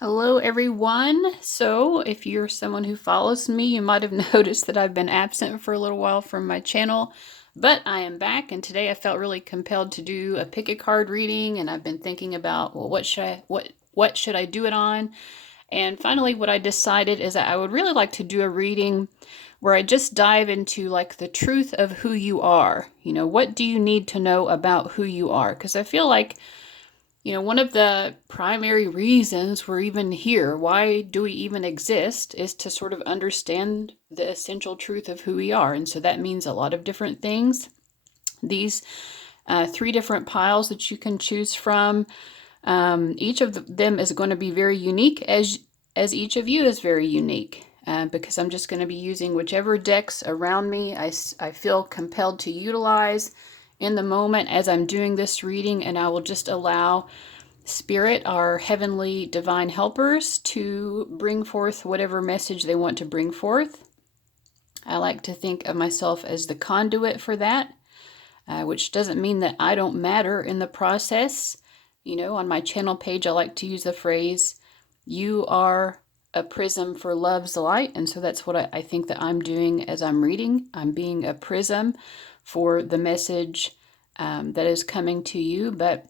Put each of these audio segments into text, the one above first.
Hello everyone. So if you're someone who follows me, you might have noticed that I've been absent for a little while from my channel, but I am back, and today I felt really compelled to do a pick a card reading, and I've been thinking about, well, what should I do it on? And finally what I decided is that I would really like to do a reading where I just dive into like the truth of who you are. What do you need to know about who you are? Because I feel like one of the primary reasons we're even here, why do we even exist, is to sort of understand the essential truth of who we are. And so that means a lot of different things. These three different piles that you can choose from, each of them is going to be very unique, as each of you is very unique. Because I'm just going to be using whichever decks around me I feel compelled to utilize in the moment as I'm doing this reading, and I will just allow Spirit, our heavenly divine helpers, to bring forth whatever message they want to bring forth. I like to think of myself as the conduit for that, which doesn't mean that I don't matter in the process. On my channel page, I like to use the phrase, "You are a prism for love's light," and so that's what I think that I'm doing as I'm reading. I'm being a prism for the message that is coming to you, but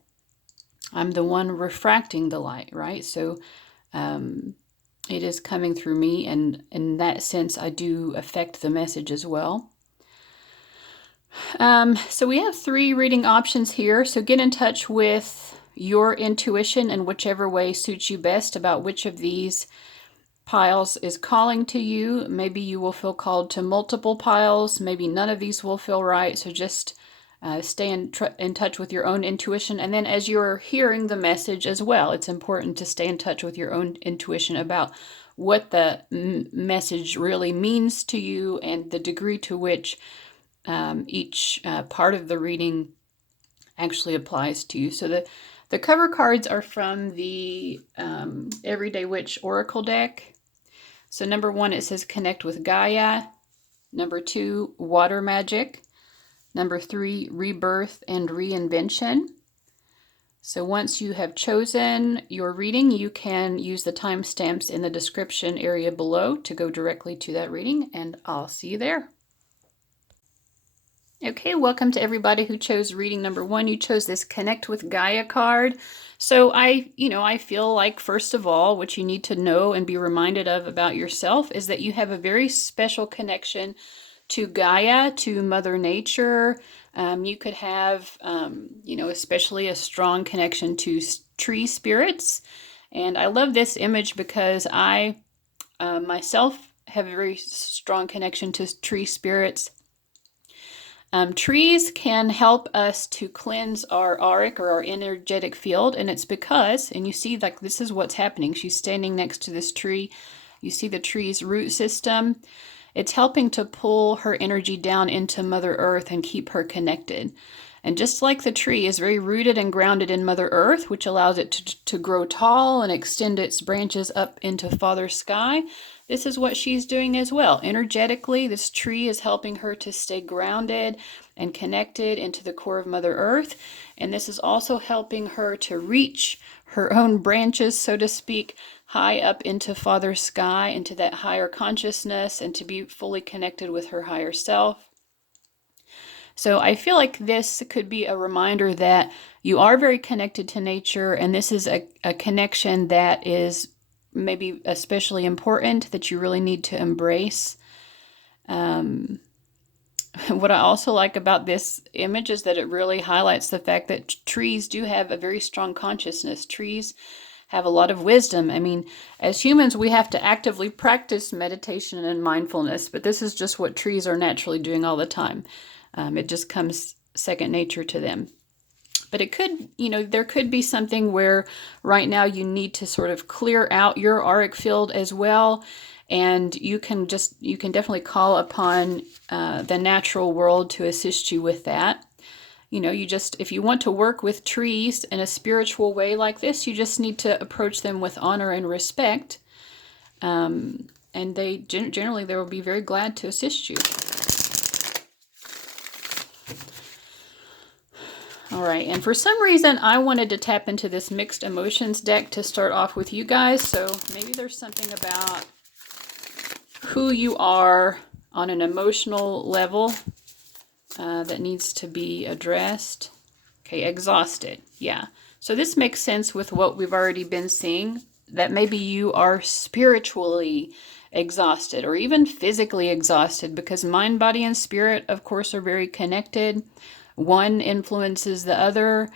I'm the one refracting the light, right? So it is coming through me, and in that sense, I do affect the message as well. So we have three reading options here. So get in touch with your intuition in whichever way suits you best about which of these piles is calling to you. Maybe you will feel called to multiple piles. Maybe none of these will feel right. So just stay in touch with your own intuition. And then as you're hearing the message as well, it's important to stay in touch with your own intuition about what the message really means to you and the degree to which each part of the reading actually applies to you. So the cover cards are from the Everyday Witch Oracle deck. So number 1, it says connect with Gaia. Number 2, water magic. Number 3, rebirth and reinvention. So once you have chosen your reading, you can use the timestamps in the description area below to go directly to that reading, and I'll see you there. Okay, welcome to everybody who chose reading number 1. You chose this Connect with Gaia card. So I feel like, first of all, what you need to know and be reminded of about yourself is that you have a very special connection to Gaia, to Mother Nature. You could have, especially a strong connection to tree spirits. And I love this image because I myself have a very strong connection to tree spirits. Trees can help us to cleanse our auric or our energetic field, and it's because, and you see, like, this is what's happening. She's standing next to this tree. You see the tree's root system. It's helping to pull her energy down into Mother Earth and keep her connected. And just like the tree is very rooted and grounded in Mother Earth, which allows it to grow tall and extend its branches up into Father Sky, this is what she's doing as well. Energetically, this tree is helping her to stay grounded and connected into the core of Mother Earth. And this is also helping her to reach her own branches, so to speak, high up into Father Sky, into that higher consciousness, and to be fully connected with her higher self. So I feel like this could be a reminder that you are very connected to nature, and this is a connection that is maybe especially important, that you really need to embrace. What I also like about this image is that it really highlights the fact that trees do have a very strong consciousness. Trees have a lot of wisdom. I mean, as humans, we have to actively practice meditation and mindfulness, but this is just what trees are naturally doing all the time. It just comes second nature to them. But it could, there could be something where right now you need to sort of clear out your auric field as well. And you can definitely call upon the natural world to assist you with that. If you want to work with trees in a spiritual way like this, you just need to approach them with honor and respect. And they generally will be very glad to assist you. All right, and for some reason, I wanted to tap into this mixed emotions deck to start off with you guys. So maybe there's something about who you are on an emotional level that needs to be addressed. Okay, exhausted. Yeah. So this makes sense with what we've already been seeing, that maybe you are spiritually exhausted or even physically exhausted, because mind, body, and spirit, of course, are very connected. One influences the other.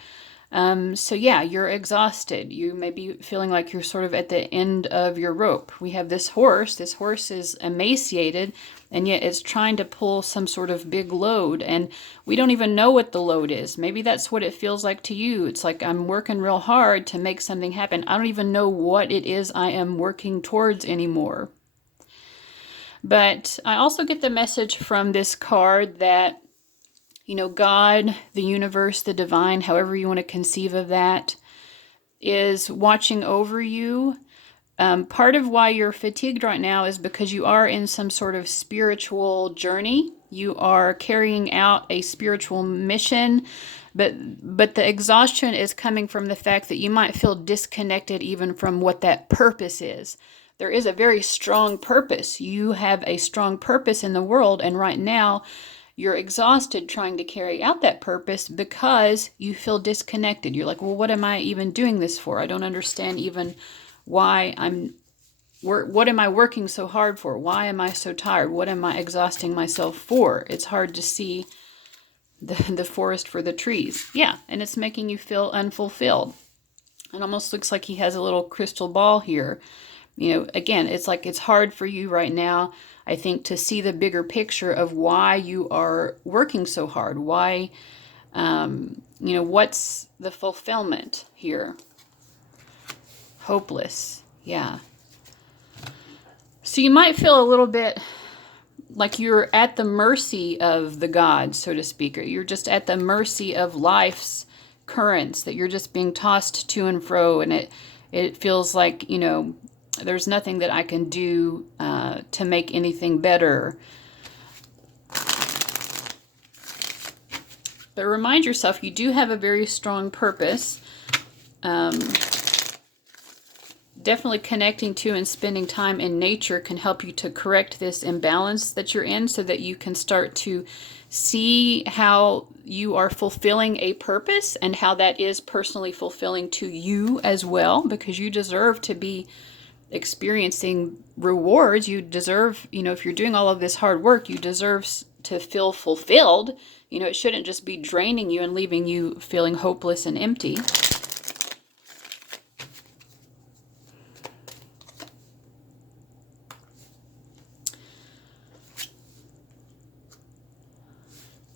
So yeah, you're exhausted. You may be feeling like you're sort of at the end of your rope. We have this horse. This horse is emaciated, and yet it's trying to pull some sort of big load, and we don't even know what the load is. Maybe that's what it feels like to you. It's like, I'm working real hard to make something happen. I don't even know what it is I am working towards anymore. But I also get the message from this card that, you know, God, the universe, the divine, however you want to conceive of that, is watching over you. Part of why you're fatigued right now is because you are in some sort of spiritual journey. You are carrying out a spiritual mission, but the exhaustion is coming from the fact that you might feel disconnected even from what that purpose is. There is a very strong purpose. You have a strong purpose in the world, and right now you're exhausted trying to carry out that purpose because you feel disconnected. You're like, well, what am I even doing this for? I don't understand even why what am I working so hard for? Why am I so tired? What am I exhausting myself for? It's hard to see the forest for the trees. Yeah, and it's making you feel unfulfilled. It almost looks like he has a little crystal ball here. You know, again, it's like it's hard for you right now, I think, to see the bigger picture of why you are working so hard. Why, you know, what's the fulfillment here? Hopeless. Yeah. So you might feel a little bit like you're at the mercy of the gods, so to speak, or you're just at the mercy of life's currents, that you're just being tossed to and fro, and it feels like, you know, there's nothing that I can do to make anything better. But remind yourself, you do have a very strong purpose. Definitely connecting to and spending time in nature can help you to correct this imbalance that you're in, so that you can start to see how you are fulfilling a purpose and how that is personally fulfilling to you as well, because you deserve to be experiencing rewards. You deserve, you know, if you're doing all of this hard work, you deserve to feel fulfilled. You know, it shouldn't just be draining you and leaving you feeling hopeless and empty.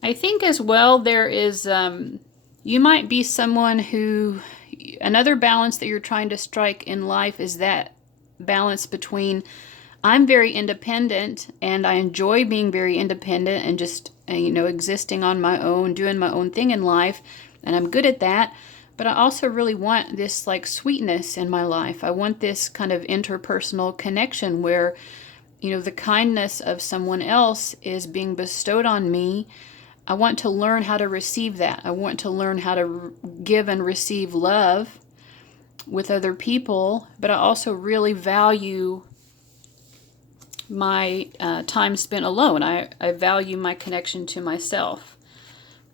I think as well there is, you might be someone who, another balance that you're trying to strike in life is that balance between, I'm very independent and I enjoy being very independent and just, you know, existing on my own, doing my own thing in life, and I'm good at that. But I also really want this like sweetness in my life. I want this kind of interpersonal connection where, you know, the kindness of someone else is being bestowed on me. I want to learn how to receive that. I want to learn how to give and receive love with other people, but I also really value my time spent alone. I value my connection to myself.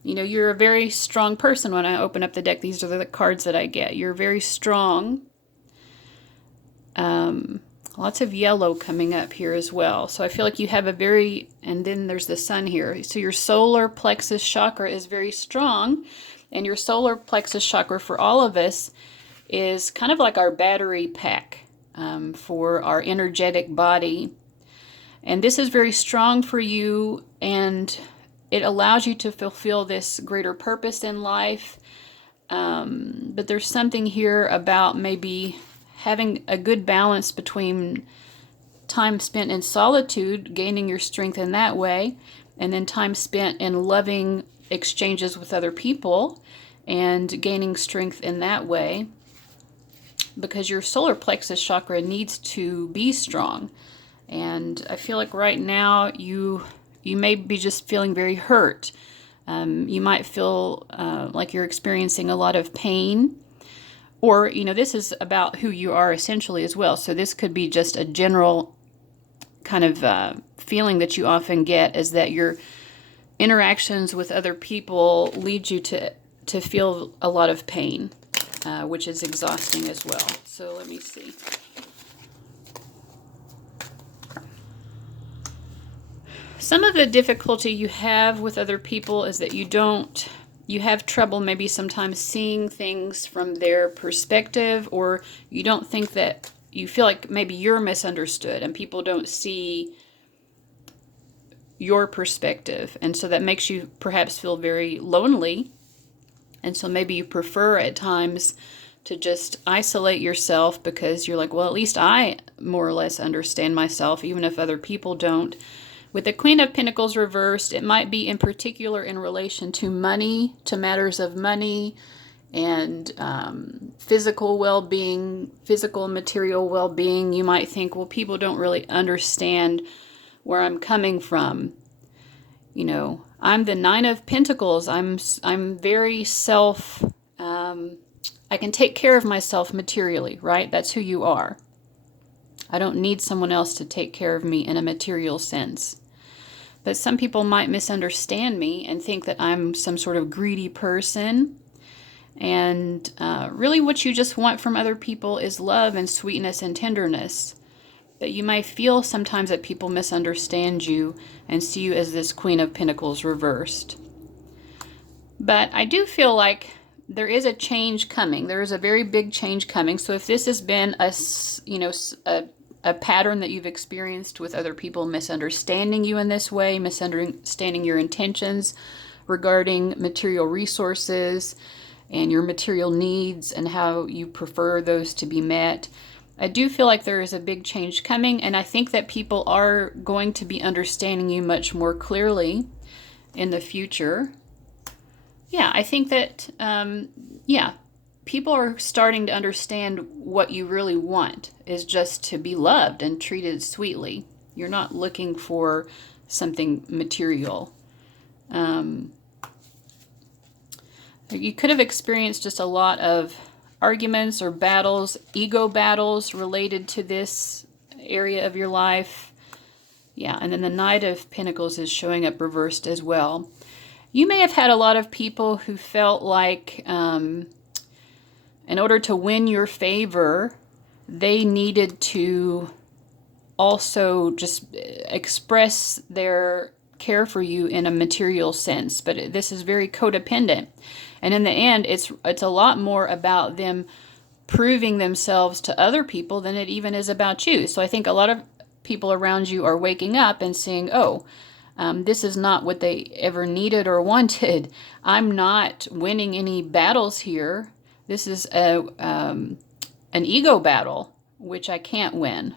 You know, you're a very strong person. When I open up the deck, these are the cards that I get. You're very strong. Lots of yellow coming up here as well. So I feel like you have a very, and then there's the sun here. So your solar plexus chakra is very strong, and your solar plexus chakra for all of us is kind of like our battery pack for our energetic body. And this is very strong for you, and it allows you to fulfill this greater purpose in life. But there's something here about maybe having a good balance between time spent in solitude, gaining your strength in that way, and then time spent in loving exchanges with other people and gaining strength in that way, because your solar plexus chakra needs to be strong. And I feel like right now you may be just feeling very hurt. You might feel like you're experiencing a lot of pain. Or, this is about who you are essentially as well. So this could be just a general kind of feeling that you often get, is that your interactions with other people lead you to feel a lot of pain, which is exhausting as well. So let me see. Some of the difficulty you have with other people is that you have trouble maybe sometimes seeing things from their perspective, or you don't think that, you feel like maybe you're misunderstood and people don't see your perspective. And so that makes you perhaps feel very lonely. And so maybe you prefer at times to just isolate yourself, because you're like, well, at least I more or less understand myself, even if other people don't. With the Queen of Pentacles reversed, it might be in particular in relation to money, to matters of money and physical well-being, physical and material well-being. You might think, well, people don't really understand where I'm coming from. I'm the Nine of Pentacles. I'm very I can take care of myself materially, right? That's who you are. I don't need someone else to take care of me in a material sense. But some people might misunderstand me and think that I'm some sort of greedy person. And really what you just want from other people is love and sweetness and tenderness. But you may feel sometimes that people misunderstand you and see you as this Queen of Pentacles reversed. But I do feel like there is a change coming. There is a very big change coming. So if this has been a pattern that you've experienced with other people misunderstanding you in this way, misunderstanding your intentions regarding material resources and your material needs and how you prefer those to be met, I do feel like there is a big change coming, and I think that people are going to be understanding you much more clearly in the future. Yeah, I think that, people are starting to understand what you really want is just to be loved and treated sweetly. You're not looking for something material. You could have experienced just a lot of arguments or battles, ego battles related to this area of your life. Yeah, and then the Knight of Pentacles is showing up reversed as well. You may have had a lot of people who felt like in order to win your favor, they needed to also just express their care for you in a material sense. But this is very codependent. And in the end, it's a lot more about them proving themselves to other people than it even is about you. So I think a lot of people around you are waking up and saying, oh, this is not what they ever needed or wanted. I'm not winning any battles here. This is an ego battle, which I can't win.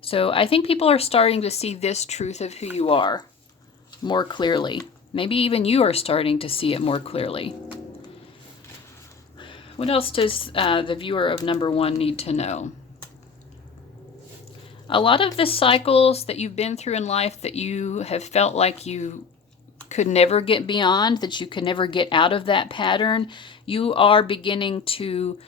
So I think people are starting to see this truth of who you are more clearly. Maybe even you are starting to see it more clearly. What else does the viewer of number 1 need to know? A lot of the cycles that you've been through in life that you have felt like you could never get beyond, that you could never get out of that pattern, you are beginning to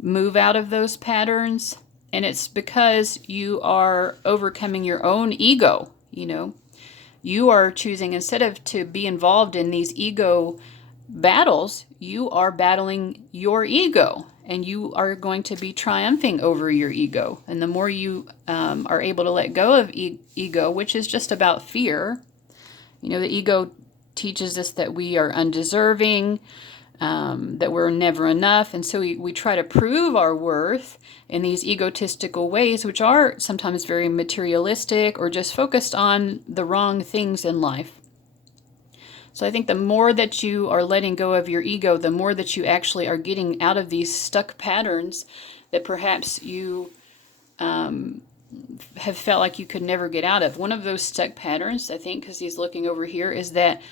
move out of those patterns. And it's because you are overcoming your own ego, You are choosing, instead of to be involved in these ego battles, you are battling your ego, and you are going to be triumphing over your ego. And the more you are able to let go of ego, which is just about fear, the ego teaches us that we are undeserving, that we're never enough. And so we try to prove our worth in these egotistical ways, which are sometimes very materialistic or just focused on the wrong things in life. So I think the more that you are letting go of your ego, the more that you actually are getting out of these stuck patterns that perhaps you have felt like you could never get out of. One of those stuck patterns, I think, because he's looking over here, is that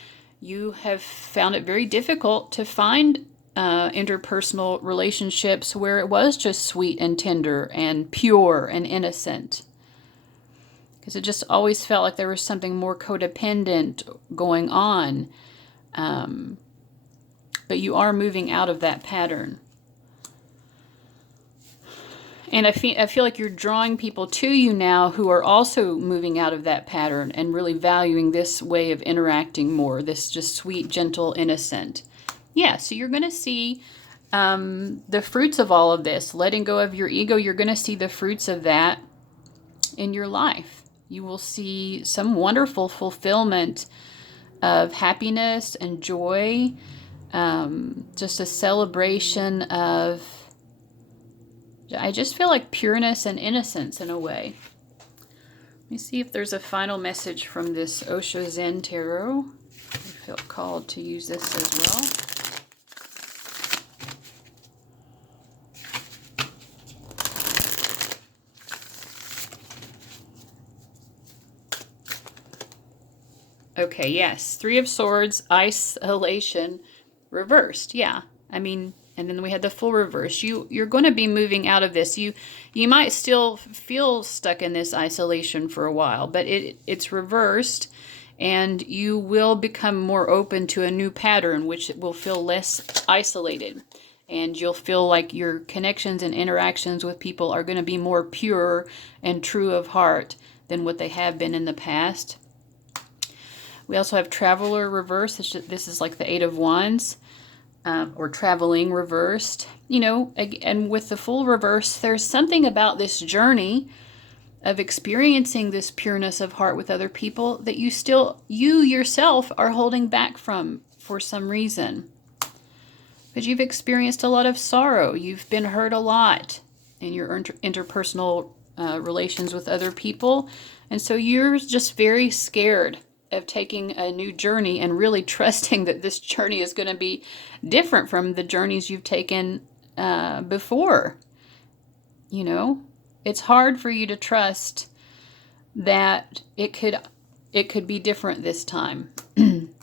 you have found it very difficult to find interpersonal relationships where it was just sweet and tender and pure and innocent. Because it just always felt like there was something more codependent going on. But you are moving out of that pattern. And I feel like you're drawing people to you now who are also moving out of that pattern and really valuing this way of interacting more, this just sweet, gentle, innocent. Yeah, so you're going to see the fruits of all of this. Letting go of your ego, you're going to see the fruits of that in your life. You will see some wonderful fulfillment of happiness and joy, just a celebration of, I just feel like pureness and innocence in a way. Let me see if there's a final message from this Osho Zen Tarot. I felt called to use this as well. Okay, yes. Three of Swords, isolation, reversed. Yeah, I mean, and then we had the full reverse. You're going to be moving out of this. You might still feel stuck in this isolation for a while, but it's reversed, and you will become more open to a new pattern, which will feel less isolated. And you'll feel like your connections and interactions with people are going to be more pure and true of heart than what they have been in the past. We also have Traveler reversed. This is like the Eight of Wands, or traveling reversed. You know, and with the full reverse, there's something about this journey of experiencing this pureness of heart with other people that you yourself are holding back from for some reason. Because you've experienced a lot of sorrow. You've been hurt a lot in your interpersonal relations with other people. And so you're just very scared of taking a new journey and really trusting that this journey is going to be different from the journeys you've taken before. You know, it's hard for you to trust that it could be different this time. And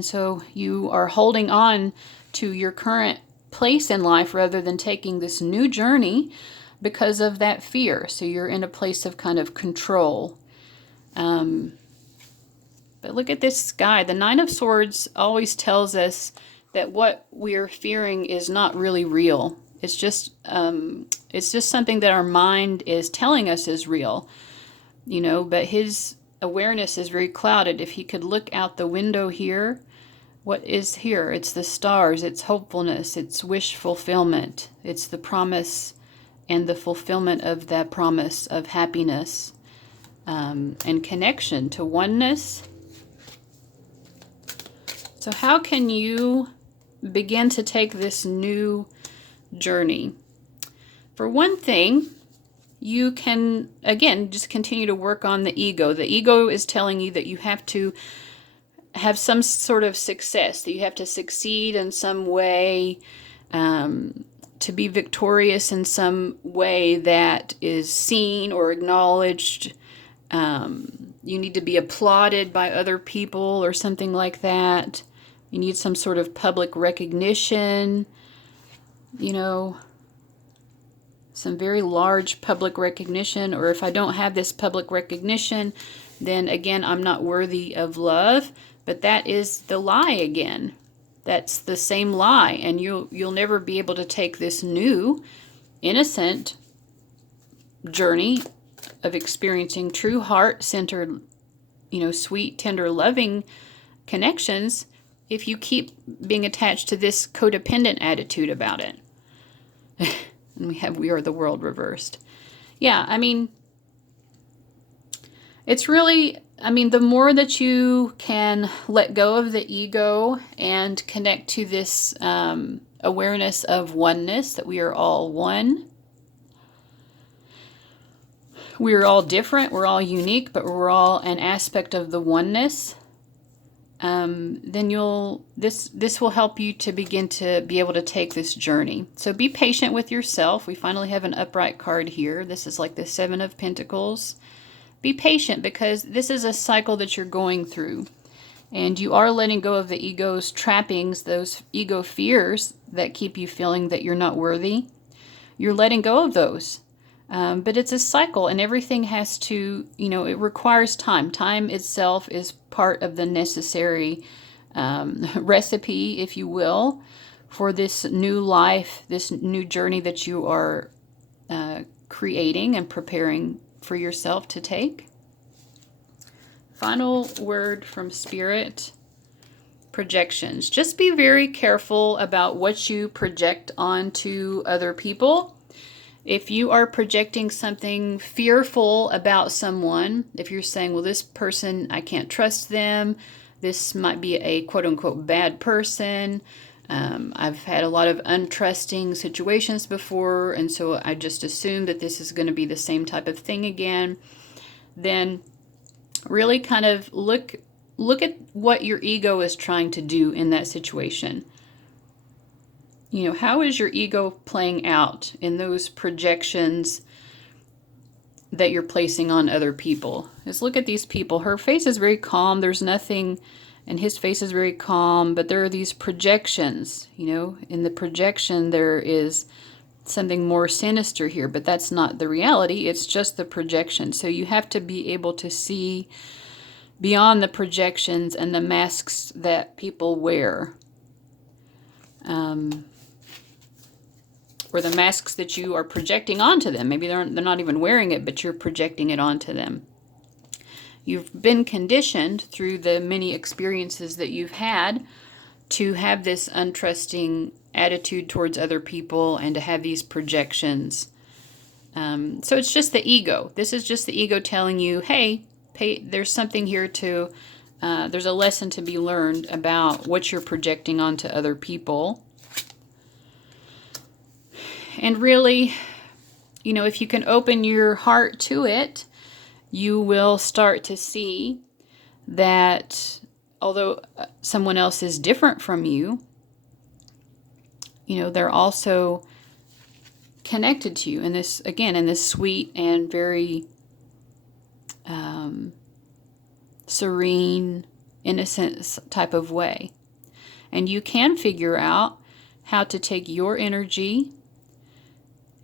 so you are holding on to your current place in life rather than taking this new journey because of that fear. So you're in a place of kind of control. But look at this guy. The Nine of Swords always tells us that what we're fearing is not really real. It's just something that our mind is telling us is real, you know, but his awareness is very clouded. If he could look out the window here, what is here? It's the stars, it's hopefulness, it's wish fulfillment, it's the promise and the fulfillment of that promise of happiness, and connection to oneness. So how can you begin to take this new journey? For one thing, you can, again, just continue to work on the ego. The ego is telling you that you have to have some sort of success, that you have to succeed in some way, to be victorious in some way that is seen or acknowledged. You need to be applauded by other people or something like that. You need some sort of public recognition, you know, some very large public recognition. Or if I don't have this public recognition, then again, I'm not worthy of love. But that is the lie again. That's the same lie. And you'll never be able to take this new, innocent journey of experiencing true heart-centered, you know, sweet, tender, loving connections if you keep being attached to this codependent attitude about it. And we are the world reversed. Yeah, I mean, it's really, I mean, the more that you can let go of the ego and connect to this awareness of oneness, that we are all one. We are all different, we're all unique, but we're all an aspect of the oneness. Then this will help you to begin to be able to take this journey. So be patient with yourself. We finally have an upright card here. This is like the Seven of Pentacles. Be patient because this is a cycle that you're going through. And you are letting go of the ego's trappings, those ego fears that keep you feeling that you're not worthy. You're letting go of those. But it's a cycle, and everything has to, you know, it requires time. Time itself is part of the necessary recipe, if you will, for this new life, this new journey that you are creating and preparing for yourself to take. Final word from Spirit, projections. Just be very careful about what you project onto other people. If you are projecting something fearful about someone, if you're saying, well, this person, I can't trust them, this might be a quote-unquote bad person, I've had a lot of untrusting situations before, and so I just assume that this is going to be the same type of thing again, then really kind of look at what your ego is trying to do in that situation. You know, how is your ego playing out in those projections that you're placing on other people? Just look at these people. Her face is very calm. There's nothing, and his face is very calm, but there are these projections, you know. In the projection, there is something more sinister here, but that's not the reality. It's just the projection. So you have to be able to see beyond the projections and the masks that people wear. Or the masks that you are projecting onto them. Maybe they're not even wearing it, but you're projecting it onto them. You've been conditioned through the many experiences that you've had to have this untrusting attitude towards other people and to have these projections. So it's just the ego. This is just the ego telling you, hey, there's something here to, there's a lesson to be learned about what you're projecting onto other people. And really, you know, if you can open your heart to it, you will start to see that although someone else is different from you, you know, they're also connected to you in this, again, in this sweet and very serene, innocent type of way. And you can figure out how to take your energy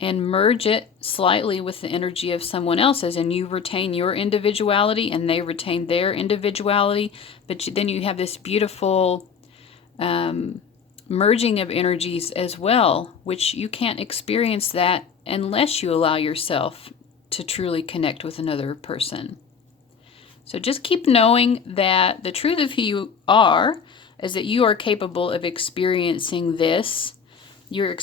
and merge it slightly with the energy of someone else's, and you retain your individuality and they retain their individuality, but then you have this beautiful merging of energies as well, which you can't experience that unless you allow yourself to truly connect with another person. So just keep knowing that the truth of who you are is that you are capable of experiencing this. You're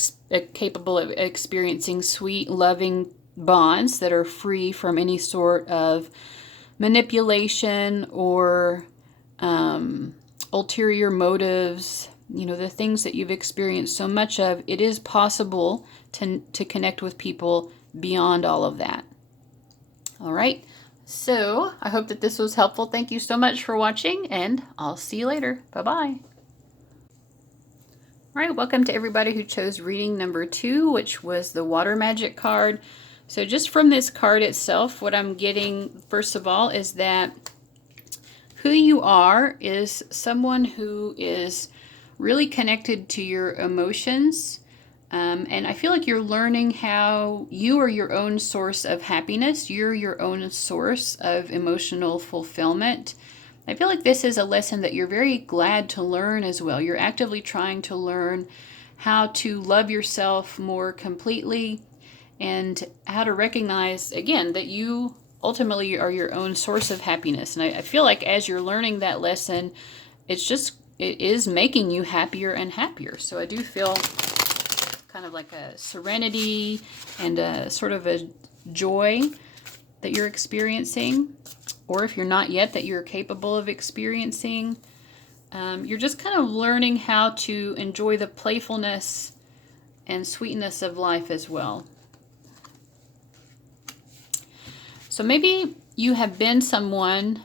capable of experiencing sweet, loving bonds that are free from any sort of manipulation or ulterior motives. You know, the things that you've experienced so much of, it is possible to connect with people beyond all of that. All right. So I hope that this was helpful. Thank you so much for watching, and I'll see you later. Bye-bye. All right, welcome to everybody who chose reading number 2, which was the Water Magic card. So just from this card itself, what I'm getting, first of all, is that who you are is someone who is really connected to your emotions. And I feel like you're learning how you are your own source of happiness. You're your own source of emotional fulfillment. I feel like this is a lesson that you're very glad to learn as well. You're actively trying to learn how to love yourself more completely and how to recognize, again, that you ultimately are your own source of happiness. And I feel like as you're learning that lesson, it is making you happier and happier. So I do feel kind of like a serenity and a sort of a joy that you're experiencing, or if you're not yet, that you're capable of experiencing. You're just kind of learning how to enjoy the playfulness and sweetness of life as well. So maybe you have been someone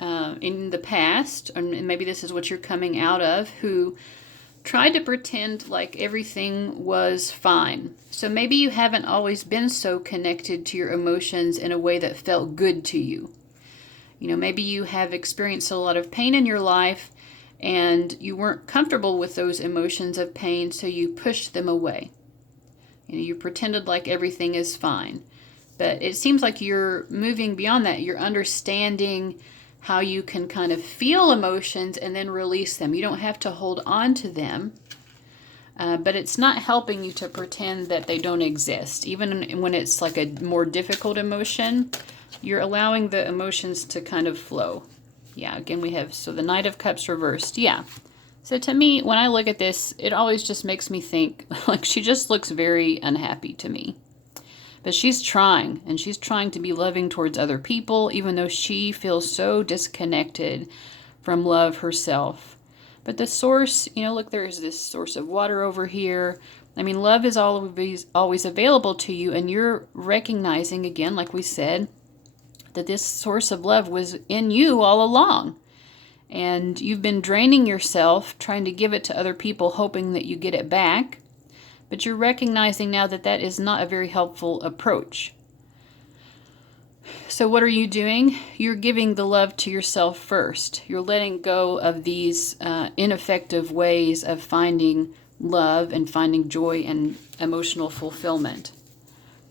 in the past, and maybe this is what you're coming out of, who tried to pretend like everything was fine. So maybe you haven't always been so connected to your emotions in a way that felt good to you. You know, maybe you have experienced a lot of pain in your life and you weren't comfortable with those emotions of pain, so you pushed them away. You know, you pretended like everything is fine. But it seems like you're moving beyond that. You're understanding how you can kind of feel emotions and then release them. You don't have to hold on to them, but it's not helping you to pretend that they don't exist. Even when it's like a more difficult emotion, you're allowing the emotions to kind of flow. Yeah, again, we have, so the Knight of Cups reversed. Yeah. So to me, when I look at this, it always just makes me think, like, she just looks very unhappy to me. But she's trying, and she's trying to be loving towards other people, even though she feels so disconnected from love herself. But the source, you know, look, there's this source of water over here. I mean, love is always available to you, and you're recognizing, again, like we said, that this source of love was in you all along. And you've been draining yourself, trying to give it to other people, hoping that you get it back. But you're recognizing now that that is not a very helpful approach. So what are you doing? You're giving the love to yourself first. You're letting go of these ineffective ways of finding love and finding joy and emotional fulfillment.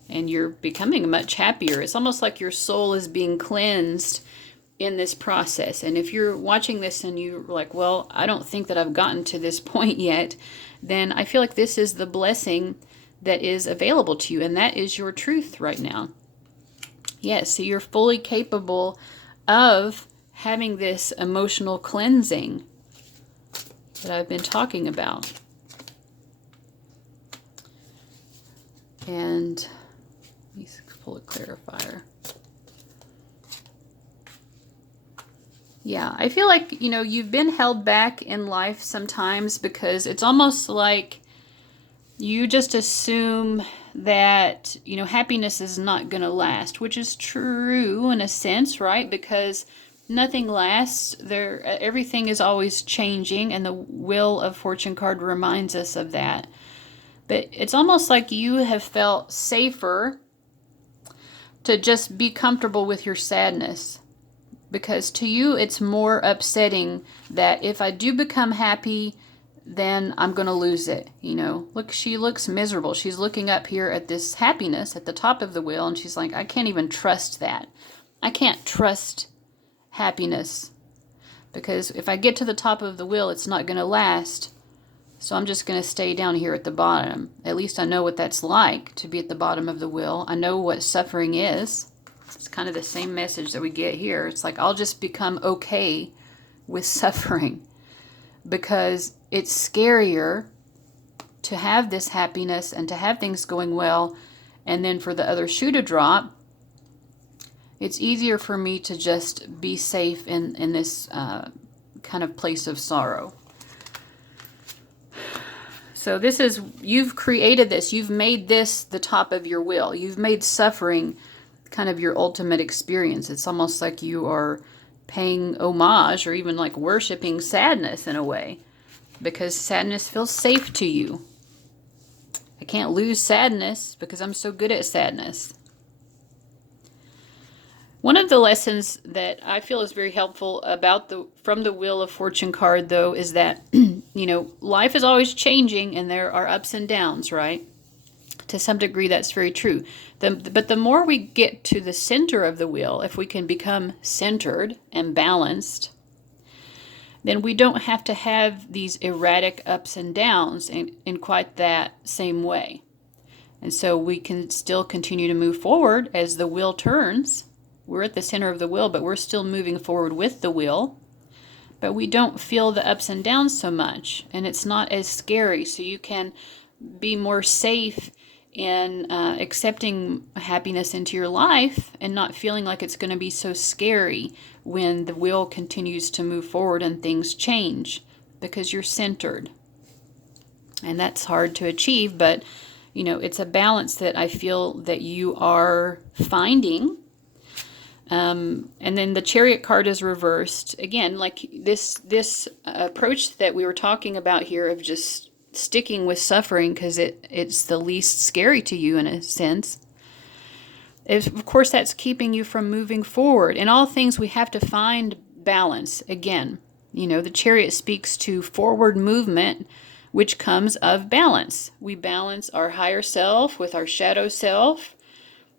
And you're becoming much happier. It's almost like your soul is being cleansed in this process. And if you're watching this and you're like, well, I don't think that I've gotten to this point yet, then I feel like this is the blessing that is available to you, and that is your truth right now. Yes, so you're fully capable of having this emotional cleansing that I've been talking about. And let me pull a clarifier. Yeah, I feel like, you know, you've been held back in life sometimes because it's almost like you just assume that, you know, happiness is not going to last, which is true in a sense, right? Because nothing lasts. Everything is always changing, and the Wheel of Fortune card reminds us of that. But it's almost like you have felt safer to just be comfortable with your sadness. Because to you, it's more upsetting that if I do become happy, then I'm going to lose it. You know, look, she looks miserable. She's looking up here at this happiness at the top of the wheel, and she's like, I can't even trust that. I can't trust happiness. Because if I get to the top of the wheel, it's not going to last. So I'm just going to stay down here at the bottom. At least I know what that's like to be at the bottom of the wheel. I know what suffering is. It's kind of the same message that we get here. It's like, I'll just become okay with suffering because it's scarier to have this happiness and to have things going well, and then for the other shoe to drop. It's easier for me to just be safe in this kind of place of sorrow. So this is, you've created this. You've made this the top of your wheel. You've made suffering kind of your ultimate experience. It's almost like you are paying homage or even like worshiping sadness in a way, because sadness feels safe to you. I can't lose sadness because I'm so good at sadness. One of the lessons that I feel is very helpful from the Wheel of Fortune card, though, is that, you know, life is always changing and there are ups and downs, right? To some degree, that's very true. But the more we get to the center of the wheel, if we can become centered and balanced, then we don't have to have these erratic ups and downs in quite that same way. And so we can still continue to move forward as the wheel turns. We're at the center of the wheel, but we're still moving forward with the wheel. But we don't feel the ups and downs so much, and it's not as scary. So you can be more safe in accepting happiness into your life and not feeling like it's going to be so scary when the wheel continues to move forward and things change, because you're centered. And that's hard to achieve, but you know, it's a balance that I feel that you are finding. And then the Chariot card is reversed again, like this approach that we were talking about here of just sticking with suffering because it's the least scary to you in a sense. Of course, that's keeping you from moving forward. In all things, we have to find balance. Again, you know, the Chariot speaks to forward movement, which comes of balance. We balance our higher self with our shadow self.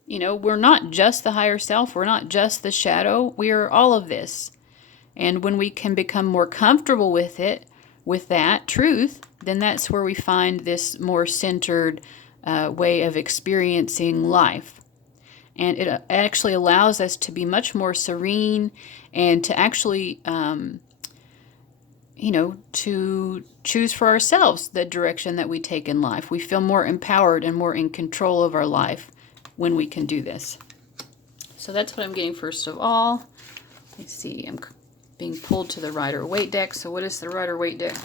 You know, we're not just the higher self. We're not just the shadow. We are all of this. And when we can become more comfortable with it, with that truth, then that's where we find this more centered way of experiencing life. And it actually allows us to be much more serene and to actually, to choose for ourselves the direction that we take in life. We feel more empowered and more in control of our life when we can do this. So that's what I'm getting first of all. Let's see, I'm being pulled to the Rider-Waite deck. So what is the Rider-Waite deck?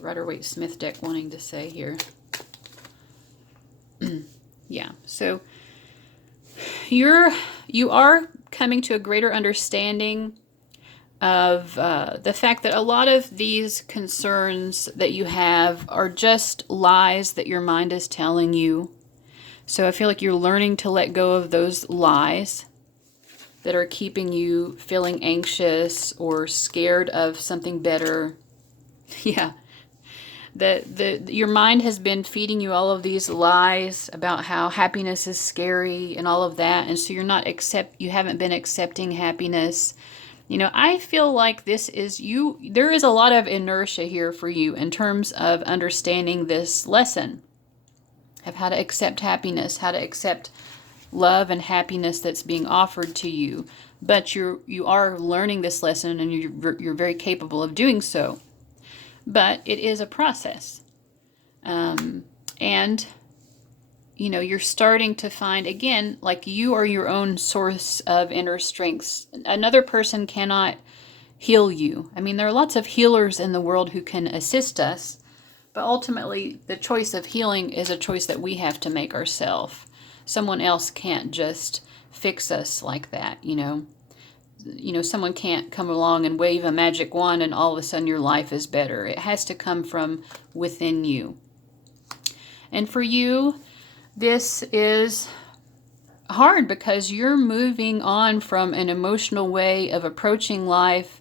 Rider-Waite-Smith deck wanting to say here? Yeah, so you are coming to a greater understanding of the fact that a lot of these concerns that you have are just lies that your mind is telling you. So I feel like you're learning to let go of those lies that are keeping you feeling anxious or scared of something better. Yeah. Your mind has been feeding you all of these lies about how happiness is scary and all of that, and so you haven't been accepting happiness. I feel like there is a lot of inertia here for you in terms of understanding this lesson of how to accept happiness, how to accept love and happiness that's being offered to you. But you are learning this lesson, and you're very capable of doing so. But it is a process. And you're starting to find, again, like you are your own source of inner strengths. Another person cannot heal you. I mean, there are lots of healers in the world who can assist us, but ultimately the choice of healing is a choice that we have to make ourselves. Someone else can't just fix us like that, someone can't come along and wave a magic wand and all of a sudden your life is better. It has to come from within you. And for you, this is hard because you're moving on from an emotional way of approaching life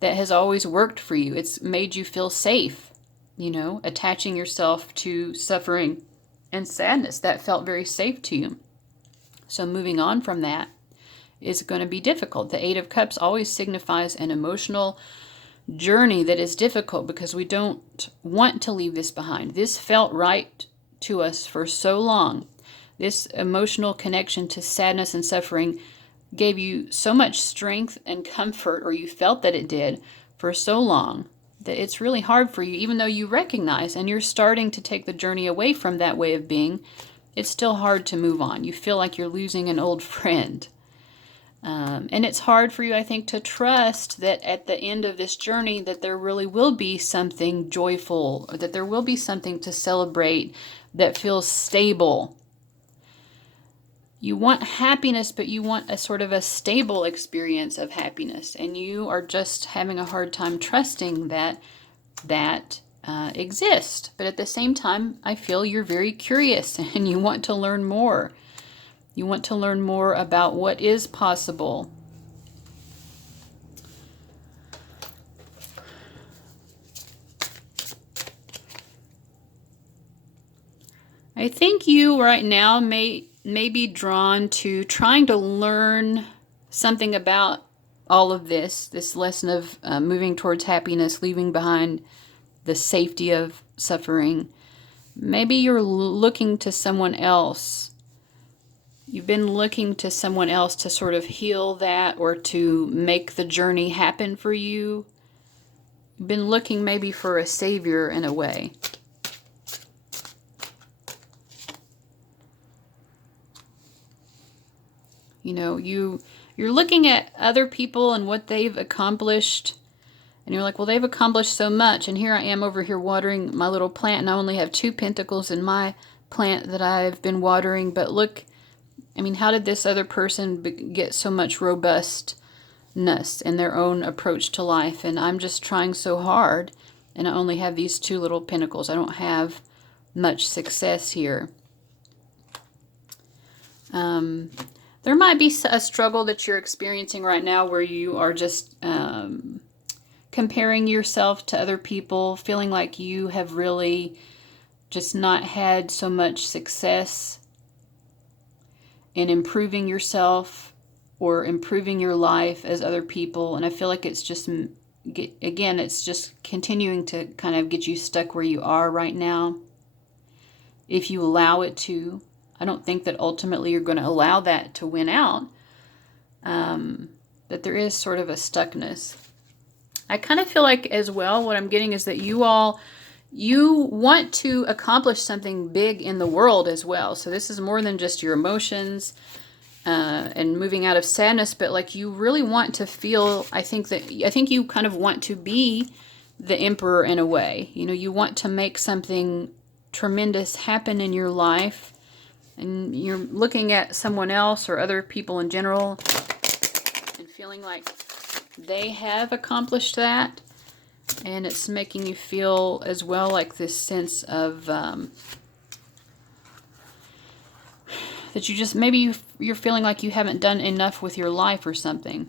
that has always worked for you. It's made you feel safe, attaching yourself to suffering and sadness. That felt very safe to you. So moving on from that is going to be difficult. The Eight of Cups always signifies an emotional journey that is difficult because we don't want to leave this behind. This felt right to us for so long. This emotional connection to sadness and suffering gave you so much strength and comfort, or you felt that it did, for so long that it's really hard for you, even though you recognize and you're starting to take the journey away from that way of being. It's still hard to move on. You feel like you're losing an old friend. And it's hard for you, I think, to trust that at the end of this journey that there really will be something joyful, or that there will be something to celebrate that feels stable. You want happiness, but you want a sort of a stable experience of happiness. And you are just having a hard time trusting that exists. But at the same time, I feel you're very curious and you want to learn more. You want to learn more about what is possible. I think you right now may be drawn to trying to learn something about all of this lesson of moving towards happiness, leaving behind the safety of suffering. Maybe you're looking to someone else. You've been looking to someone else to sort of heal that or to make the journey happen for you. You've been looking maybe for a savior in a way. You're looking at other people and what they've accomplished, and you're like, well, they've accomplished so much, and here I am over here watering my little plant, and I only have 2 pentacles in my plant that I've been watering, but look, how did this other person get so much robustness in their own approach to life? And I'm just trying so hard, and I only have these 2 little pentacles. I don't have much success here. There might be a struggle that you're experiencing right now where you are just comparing yourself to other people, feeling like you have really just not had so much success in improving yourself or improving your life as other people. And I feel like it's just, again, it's just continuing to kind of get you stuck where you are right now. If you allow it to, I don't think that ultimately you're going to allow that to win out. But there is sort of a stuckness. I kind of feel like as well, what I'm getting is that you want to accomplish something big in the world as well. So this is more than just your emotions and moving out of sadness, but like you really want to feel, I think you kind of want to be the emperor in a way. You know, you want to make something tremendous happen in your life, and you're looking at someone else or other people in general and feeling like they have accomplished that. And it's making you feel as well like this sense of that you just, maybe you're feeling like you haven't done enough with your life or something.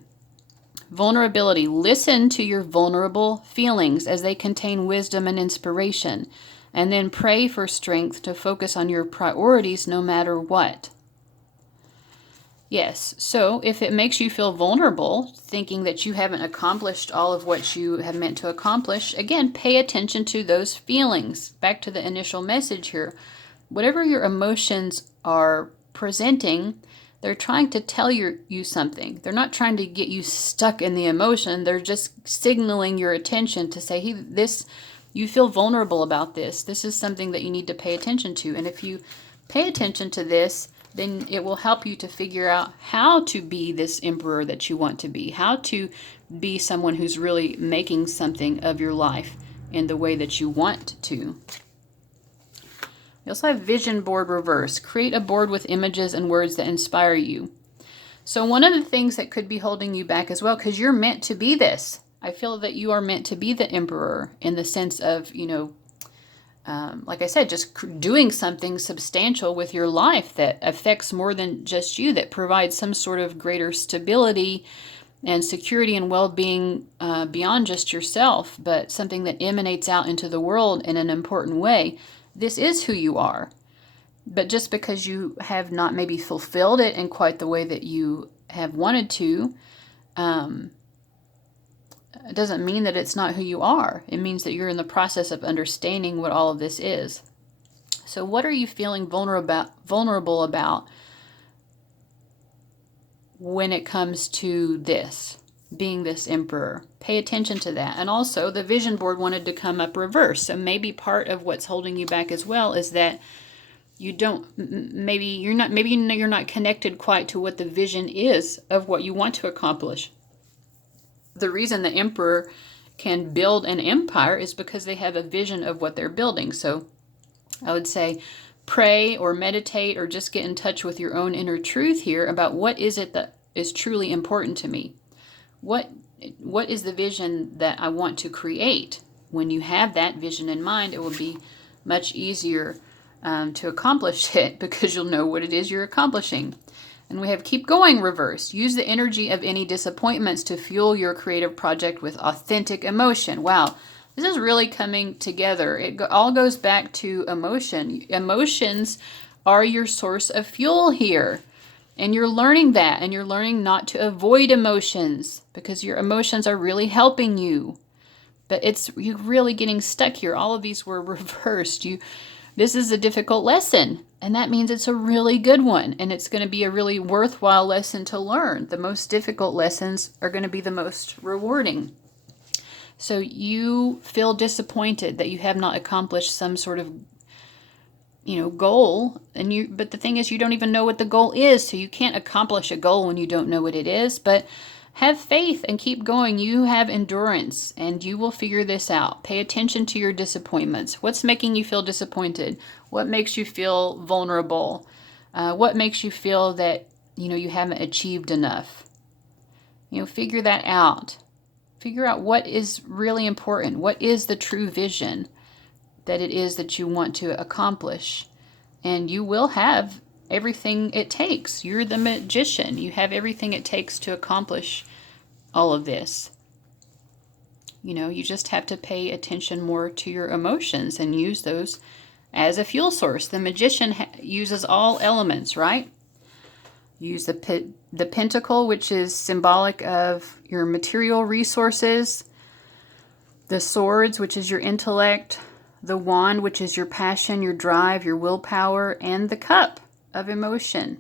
Vulnerability. Listen to your vulnerable feelings as they contain wisdom and inspiration. And then pray for strength to focus on your priorities no matter what. Yes, so if it makes you feel vulnerable, thinking that you haven't accomplished all of what you have meant to accomplish, again, pay attention to those feelings. Back to the initial message here. Whatever your emotions are presenting, they're trying to tell you something. They're not trying to get you stuck in the emotion. They're just signaling your attention to say, hey, you feel vulnerable about this. This is something that you need to pay attention to. And if you pay attention to this, then it will help you to figure out how to be this emperor that you want to be, how to be someone who's really making something of your life in the way that you want to. We also have vision board reverse. Create a board with images and words that inspire you. So one of the things that could be holding you back as well, because you're meant to be this. I feel that you are meant to be the emperor in the sense of, like I said, just doing something substantial with your life that affects more than just you, that provides some sort of greater stability and security and well-being beyond just yourself, but something that emanates out into the world in an important way. This is who you are. But just because you have not maybe fulfilled it in quite the way that you have wanted to, it doesn't mean that it's not who you are. It means that you're in the process of understanding what all of this is. So what are you feeling vulnerable about when it comes to this, being this emperor? Pay attention to that. And also the vision board wanted to come up reverse. So maybe part of what's holding you back as well is that you don't, maybe you're not connected quite to what the vision is of what you want to accomplish. The reason the emperor can build an empire is because they have a vision of what they're building. So I would say pray or meditate or just get in touch with your own inner truth here about what is it that is truly important to me. What is the vision that I want to create? When you have that vision in mind, it will be much easier to accomplish it because you'll know what it is you're accomplishing. And we have keep going reverse. Use the energy of any disappointments to fuel your creative project with authentic emotion. Wow, this is really coming together. It all goes back to emotion. Emotions are your source of fuel here. And you're learning that, and you're learning not to avoid emotions because your emotions are really helping you. But you're really getting stuck here. All of these were reversed. This is a difficult lesson, and that means it's a really good one, and it's going to be a really worthwhile lesson to learn. The most difficult lessons are going to be the most rewarding. So you feel disappointed that you have not accomplished some sort of goal, but the thing is you don't even know what the goal is, so you can't accomplish a goal when you don't know what it is. But have faith and keep going. You have endurance and you will figure this out. Pay attention to your disappointments. What's making you feel disappointed? What makes you feel vulnerable? What makes you feel that you haven't achieved enough? Figure that out. Figure out what is really important. What is the true vision that it is that you want to accomplish? And you will have everything it takes. You're the magician. You have everything it takes to accomplish all of this. You just have to pay attention more to your emotions and use those as a fuel source. The magician uses all elements, right? Use the pentacle, which is symbolic of your material resources. The swords, which is your intellect. The wand, which is your passion, your drive, your willpower. And the cup of emotion.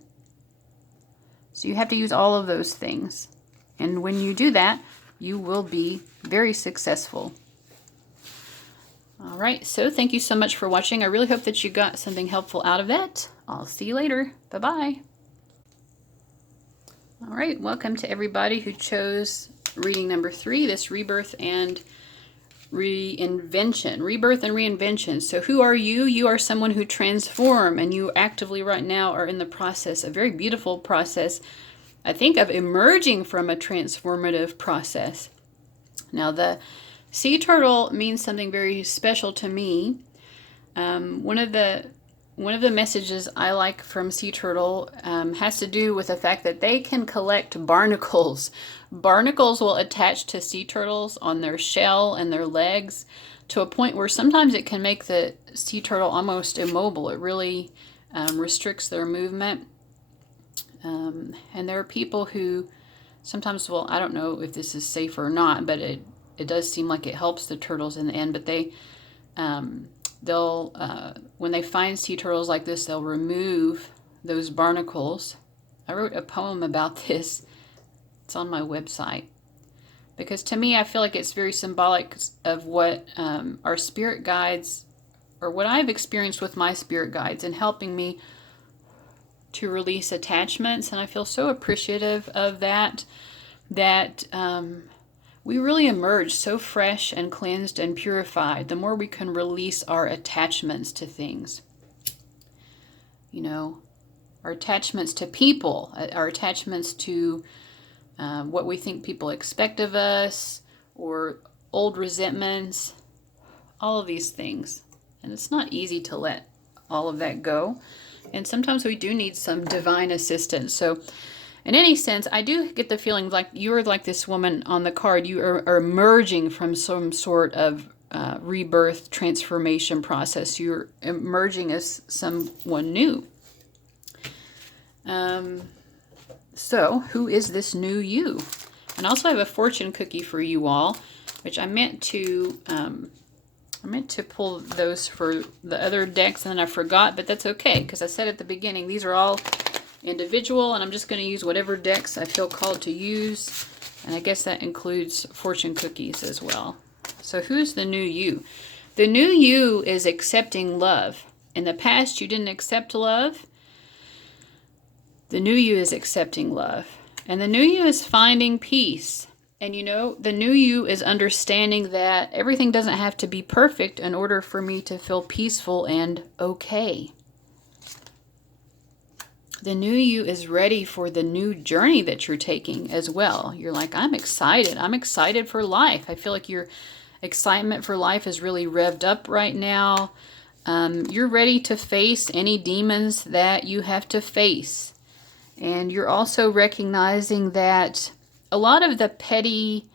So you have to use all of those things. And when you do that, you will be very successful. All right, so thank you so much for watching. I really hope that you got something helpful out of that. I'll see you later. Bye-bye. All right, welcome to everybody who chose reading number 3, this rebirth and reinvention. Rebirth and reinvention. So who are you? You are someone who transform, and you actively right now are in the process, a very beautiful process, I think, of emerging from a transformative process. Now, the sea turtle means something very special to me. One of the messages I like from sea turtle has to do with the fact that they can collect barnacles. Barnacles will attach to sea turtles on their shell and their legs to a point where sometimes it can make the sea turtle almost immobile. It really restricts their movement. And there are people who sometimes, well, I don't know if this is safe or not, but it does seem like it helps the turtles in the end. But they'll when they find sea turtles like this, they'll remove those barnacles. I wrote a poem about this. It's on my website. Because to me, I feel like it's very symbolic of what our spirit guides, or what I've experienced with my spirit guides in helping me to release attachments. And I feel so appreciative of that we really emerge so fresh and cleansed and purified the more we can release our attachments to things. You know, our attachments to people, our attachments to what we think people expect of us, or old resentments, all of these things. And it's not easy to let all of that go. And sometimes we do need some divine assistance. So in any sense, I do get the feeling like you're like this woman on the card. You are emerging from some sort of rebirth transformation process. You're emerging as someone new. So who is this new you? And I also have a fortune cookie for you all, which I meant to pull those for the other decks, and then I forgot, but that's okay, because I said at the beginning, these are all individual, and I'm just going to use whatever decks I feel called to use, and I guess that includes fortune cookies as well. So who's the new you? The new you is accepting love. In the past, you didn't accept love. The new you is accepting love. And the new you is finding peace. And you know, the new you is understanding that everything doesn't have to be perfect in order for me to feel peaceful and okay. The new you is ready for the new journey that you're taking as well. You're like, I'm excited. I'm excited for life. I feel like your excitement for life is really revved up right now. You're ready to face any demons that you have to face. And you're also recognizing that a lot of the petty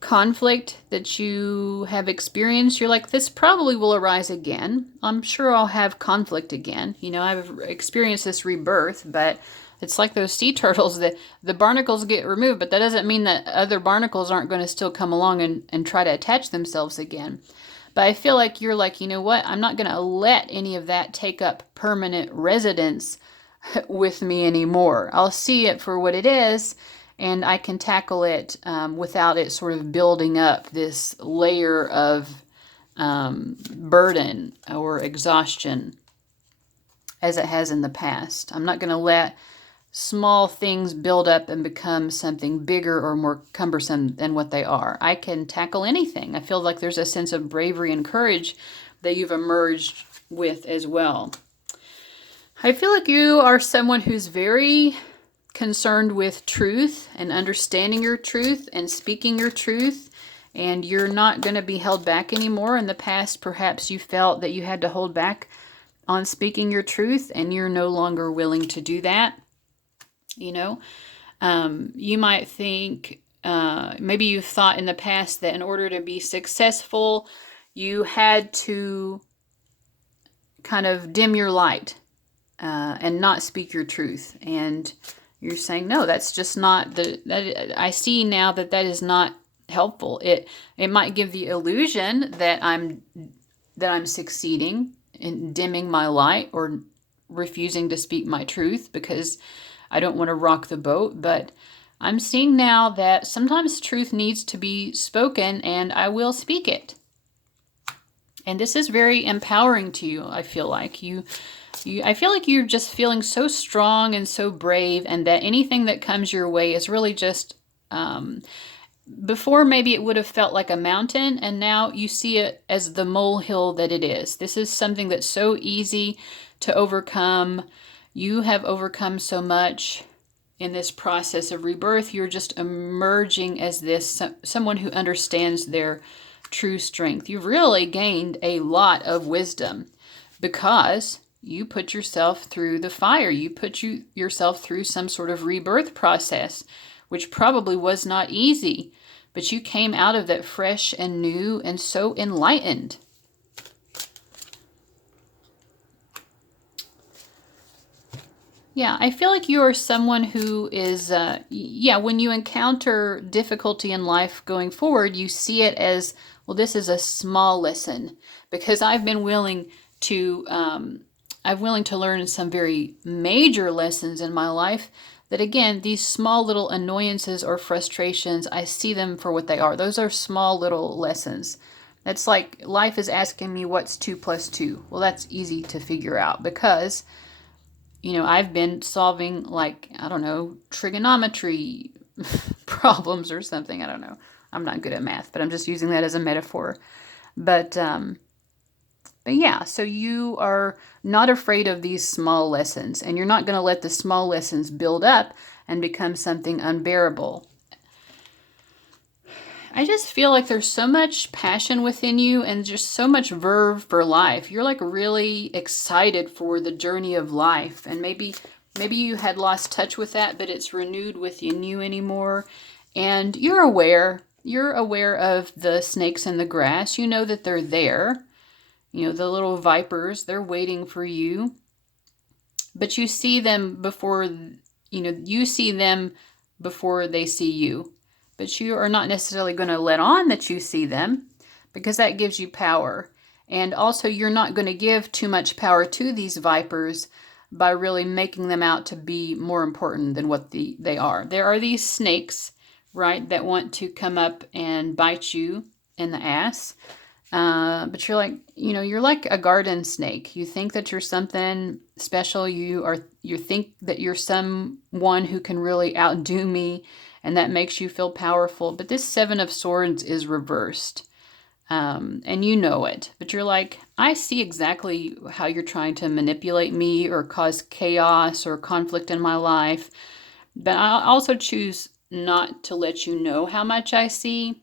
conflict that you have experienced, you're like, this probably will arise again. I'm sure I'll have conflict again. You know, I've experienced this rebirth, but it's like those sea turtles, that the barnacles get removed, but that doesn't mean that other barnacles aren't going to still come along and try to attach themselves again. But I feel like you're like, you know what? I'm not going to let any of that take up permanent residence with me anymore. I'll see it for what it is, and I can tackle it without it sort of building up this layer of burden or exhaustion as it has in the past. I'm not going to let small things build up and become something bigger or more cumbersome than what they are. I can tackle anything. I feel like there's a sense of bravery and courage that you've emerged with as well. I feel like you are someone who's very concerned with truth and understanding your truth and speaking your truth, and you're not going to be held back anymore. In the past, perhaps you felt that you had to hold back on speaking your truth, and you're no longer willing to do that. You know, you might think, maybe you thought in the past that in order to be successful, you had to kind of dim your light and not speak your truth. And You're saying, no, that's just not I see now that that is not helpful. It might give the illusion that I'm succeeding in dimming my light or refusing to speak my truth because I don't want to rock the boat. But I'm seeing now that sometimes truth needs to be spoken, and I will speak it. And this is very empowering to you. I feel like I feel like you're just feeling so strong and so brave, and that anything that comes your way is really just, before maybe it would have felt like a mountain, and now you see it as the molehill that it is. This is something that's so easy to overcome. You have overcome so much in this process of rebirth. You're just emerging as this someone who understands their true strength. You've really gained a lot of wisdom because you put yourself through the fire. You put yourself through some sort of rebirth process, which probably was not easy, but you came out of that fresh and new and so enlightened. Yeah, I feel like you are someone who is, when you encounter difficulty in life going forward, you see it as, well, this is a small lesson, because I've been willing to, learn some very major lessons in my life that, again, these small little annoyances or frustrations, I see them for what they are. Those are small little lessons. That's like life is asking me what's 2 plus 2. Well, that's easy to figure out because, I've been solving, like, I don't know, trigonometry problems or something. I don't know. I'm not good at math, but I'm just using that as a metaphor. But yeah, so you are not afraid of these small lessons, and you're not going to let the small lessons build up and become something unbearable. I just feel like there's so much passion within you and just so much verve for life. You're like really excited for the journey of life, and maybe you had lost touch with that, but it's renewed within you anymore. And you're aware of the snakes in the grass. You know that they're there. The little vipers, they're waiting for you. But you see them before, you see them before they see you. But you are not necessarily going to let on that you see them, because that gives you power. And also, you're not going to give too much power to these vipers by really making them out to be more important than what they are. There are these snakes, right, that want to come up and bite you in the ass. But you're like a garden snake. You think that you're something special. You think that you're someone who can really outdo me, and that makes you feel powerful. But this 7 of Swords is reversed. And you know it. But you're like, I see exactly how you're trying to manipulate me or cause chaos or conflict in my life. But I also choose not to let you know how much I see,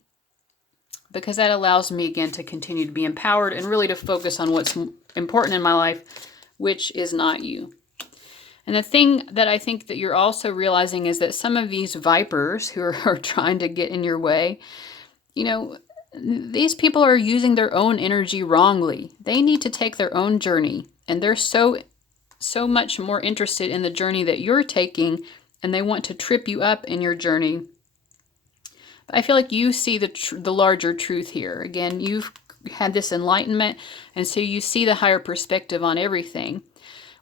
because that allows me, again, to continue to be empowered and really to focus on what's important in my life, which is not you. And the thing that I think that you're also realizing is that some of these vipers who are trying to get in your way, these people are using their own energy wrongly. They need to take their own journey, and they're so much more interested in the journey that you're taking, and they want to trip you up in your journey. But I feel like you see the larger truth here. Again, you've had this enlightenment, and so you see the higher perspective on everything,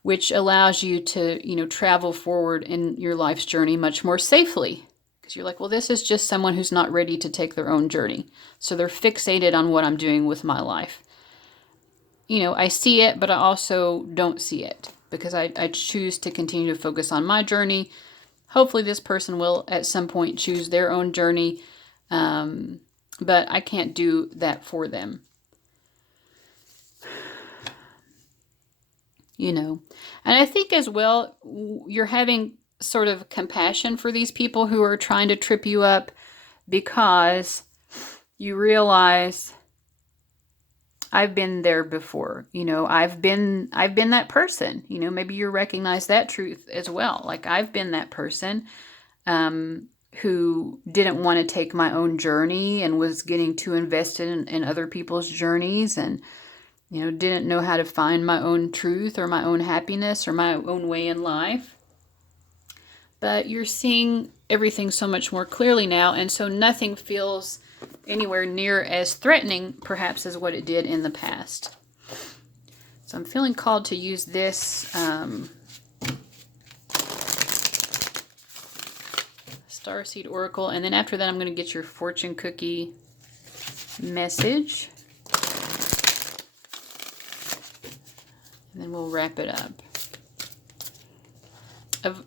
which allows you to, travel forward in your life's journey much more safely. Because you're like, well, this is just someone who's not ready to take their own journey. So they're fixated on what I'm doing with my life. I see it, but I also don't see it, because I choose to continue to focus on my journey. Hopefully this person will at some point choose their own journey, but I can't do that for them. And I think as well, you're having sort of compassion for these people who are trying to trip you up, because you realize, I've been there before. I've been that person. Maybe you recognize that truth as well. Like, I've been that person who didn't want to take my own journey and was getting too invested in other people's journeys, and didn't know how to find my own truth or my own happiness or my own way in life. but you're seeing everything so much more clearly now, and so nothing feels anywhere near as threatening, perhaps, as what it did in the past. So I'm feeling called to use this Starseed Oracle, and then after that I'm going to get your fortune cookie message, and then we'll wrap it up.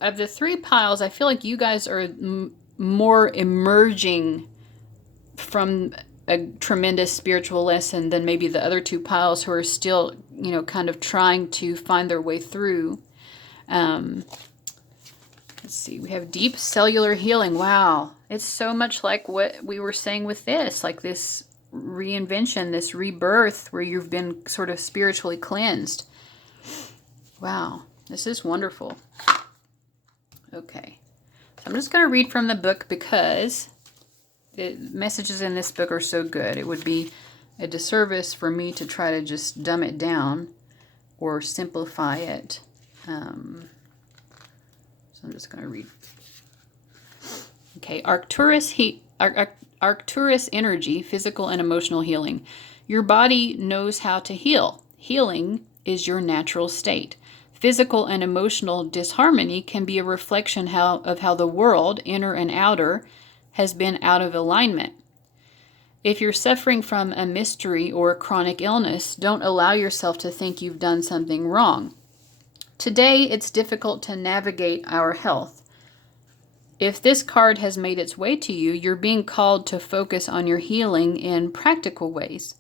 Of the three piles, I feel like you guys are more emerging from a tremendous spiritual lesson than maybe the other two piles, who are still, you know, kind of trying to find their way through. Let's see, we have deep cellular healing. Wow, it's so much like what we were saying with this, like this reinvention, this rebirth, where you've been sort of spiritually cleansed. Wow, this is wonderful. Okay, so I'm just going to read from the book because the messages in this book are so good. It would be a disservice for me to try to just dumb it down or simplify it. So I'm just going to read. Okay, Arcturus energy, physical and emotional healing. Your body knows how to heal. Healing is your natural state. Physical and emotional disharmony can be a reflection of how the world, inner and outer, has been out of alignment. If you're suffering from a mystery or a chronic illness, don't allow yourself to think you've done something wrong. Today, it's difficult to navigate our health. If this card has made its way to you, you're being called to focus on your healing in practical ways,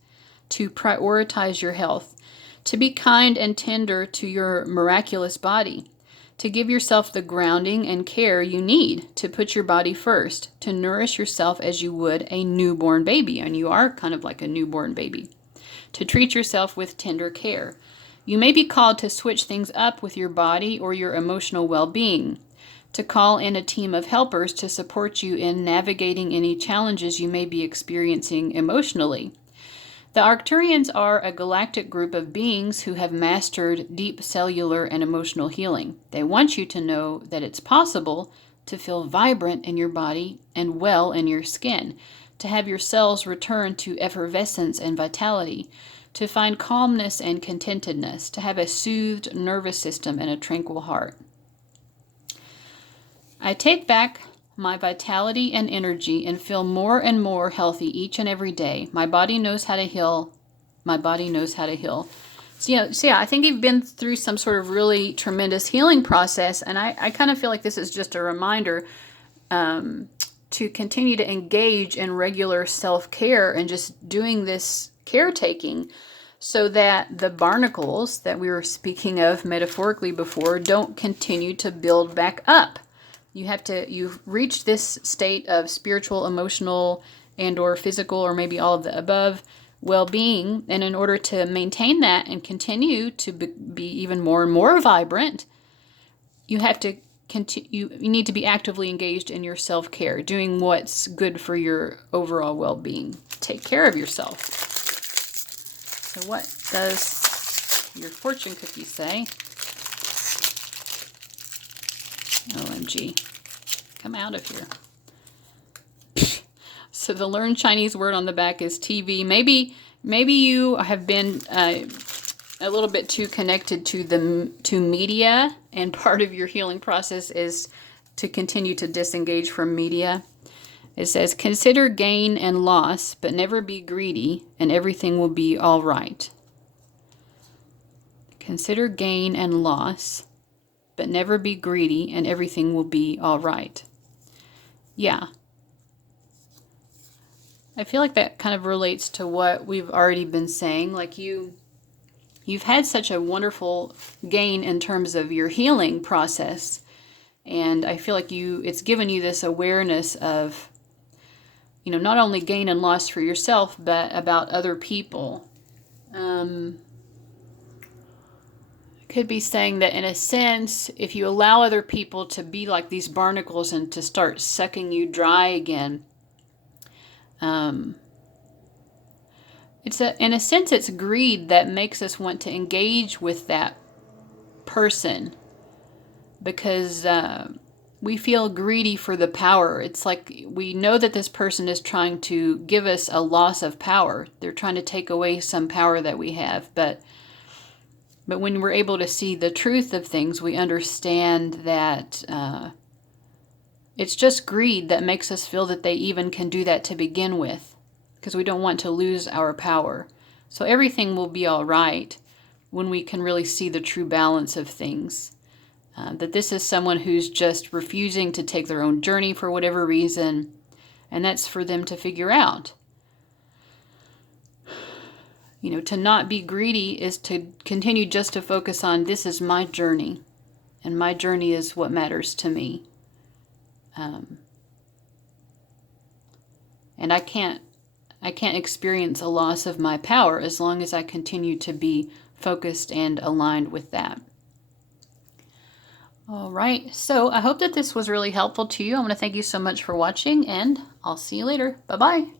to prioritize your health, to be kind and tender to your miraculous body, to give yourself the grounding and care you need, to put your body first, to nourish yourself as you would a newborn baby, and you are kind of like a newborn baby, to treat yourself with tender care. You may be called to switch things up with your body or your emotional well-being, to call in a team of helpers to support you in navigating any challenges you may be experiencing emotionally. The Arcturians are a galactic group of beings who have mastered deep cellular and emotional healing. They want you to know that it's possible to feel vibrant in your body and well in your skin, to have your cells return to effervescence and vitality, to find calmness and contentedness, to have a soothed nervous system and a tranquil heart. I take back my vitality and energy and feel more and more healthy each and every day. My body knows how to heal. My body knows how to heal. So yeah, I think you've been through some sort of really tremendous healing process, and I kind of feel like this is just a reminder to continue to engage in regular self-care and just doing this caretaking, so that the barnacles that we were speaking of metaphorically before don't continue to build back up. You've reached this state of spiritual, emotional, and or physical, or maybe all of the above, well-being, and in order to maintain that and continue to be even more and more vibrant, you have to you need to be actively engaged in your self-care, doing what's good for your overall well-being. Take care of yourself. So what does your fortune cookie say? OMG. Come out of here. So the learned Chinese word on the back is TV. Maybe you have been a little bit too connected to media, and part of your healing process is to continue to disengage from media. It says, consider gain and loss, but never be greedy, and everything will be all right. Consider gain and loss, but never be greedy, and everything will be all right. Yeah. I feel like that kind of relates to what we've already been saying. Like you've had such a wonderful gain in terms of your healing process, and I feel like it's given you this awareness of, not only gain and loss for yourself, but about other people. Could be saying that in a sense, if you allow other people to be like these barnacles and to start sucking you dry again, in a sense, it's greed that makes us want to engage with that person, because we feel greedy for the power. It's like we know that this person is trying to give us a loss of power. They're trying to take away some power that we have. But when we're able to see the truth of things, we understand that it's just greed that makes us feel that they even can do that to begin with, because we don't want to lose our power. So everything will be all right when we can really see the true balance of things. That this is someone who's just refusing to take their own journey for whatever reason, and that's for them to figure out. You know, to not be greedy is to continue just to focus on, this is my journey, and my journey is what matters to me. And I can't experience a loss of my power as long as I continue to be focused and aligned with that. All right, so I hope that this was really helpful to you. I want to thank you so much for watching, and I'll see you later. Bye-bye.